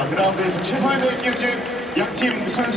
자, 그라운드에서 최선을 다해 끼우친 양팀 선수들.